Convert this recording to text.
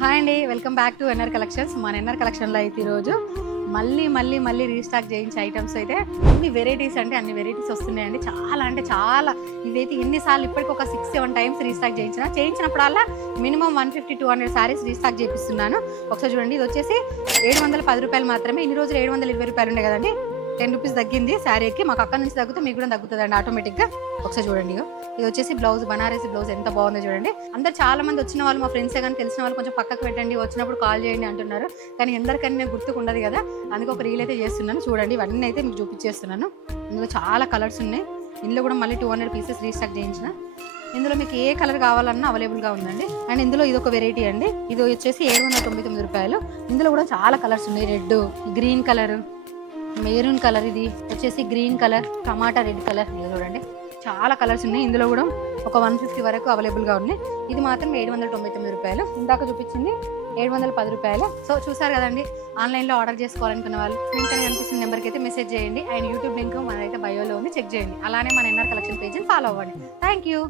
Hi అండి, welcome back to NR collections. మన NR కలెక్షన్లో అయితే ఈరోజు మళ్ళీ రీస్టాక్ చేయించే ఐటమ్స్ అయితే అన్ని వెరైటీస్ అంటే అన్ని వెరైటీస్ వస్తున్నాయండి. చాలా అంటే చాలా ఇవైతే ఎన్నిసార్లు ఇప్పటికి ఒక 6-7 టైమ్స్ రీస్టాక్ చేయించినప్పుడల్లా మినిమం 150-200 శారీస్ రీస్టాక్ చేపిస్తున్నాను. ఒకసారి చూడండి, ఇది వచ్చేసి 710 రూపాయలు మాత్రమే. ఇన్ని రోజులు 720 రూపాయలు ఉండే కదండి, 10 రూపీస్ తగ్గింది శారీకి. మాకు అక్కడ నుంచి తగ్గితే మీకు కూడా తగ్గుతుందండి ఆటోమేటిక్గా. ఒకసారి చూడండి, ఇది వచ్చేసి బ్లౌజ్, బనారసి బ్లౌజ్ ఎంత బాగుందో చూడండి. అందరు చాలా మంది వచ్చిన వాళ్ళు మా ఫ్రెండ్సే కానీ తెలిసిన వాళ్ళు కొంచెం పక్కకు పెట్టండి, వచ్చినప్పుడు కాల్ చేయండి అంటున్నారు. కానీ ఎందరికన్నా గుర్తుకుండదు కదా, అందుకే ఒక రీల్ అయితే చేస్తున్నాను. చూడండి, ఇవన్నీ అయితే మీకు చూపించేస్తున్నాను. ఇందులో చాలా కలర్స్ ఉన్నాయి. ఇందులో కూడా మళ్ళీ 200 పీసెస్ రీస్టాక్ చేయించిన. ఇందులో మీకు ఏ కలర్ కావాలన్నా అవైలబుల్గా ఉందండి. అండ్ ఇందులో ఇది ఒక వెరైటీ అండి, ఇది వచ్చేసి 799 రూపాయలు. ఇందులో కూడా చాలా కలర్స్ ఉన్నాయి. Red, green colour, maroon colour, ఇది వచ్చేసి గ్రీన్ కలర్, టమాటా రెడ్ కలర్. ఇది చూడండి, చాలా కలర్స్ ఉన్నాయి. ఇందులో కూడా ఒక 150 వరకు అవైలబుల్గా ఉన్నాయి. ఇది మాత్రం 799 రూపాయలు. ఇందాక చూపించింది 710 రూపాయలు. సో చూసారు కదండి, ఆన్లైన్లో ఆర్డర్ చేసుకోవాలనుకున్న వాళ్ళు వెంటనే కనిపిస్తున్న నెంబర్కి అయితే మెసేజ్ చేయండి. అండ్ యూట్యూబ్ లింక్ మనైతే బయోలో ఉంది, చెక్ చేయండి. అలానే మన ఎన్ఆర్ కలెక్షన్ పేజ్ని ఫాలో అవ్వండి. Thank you.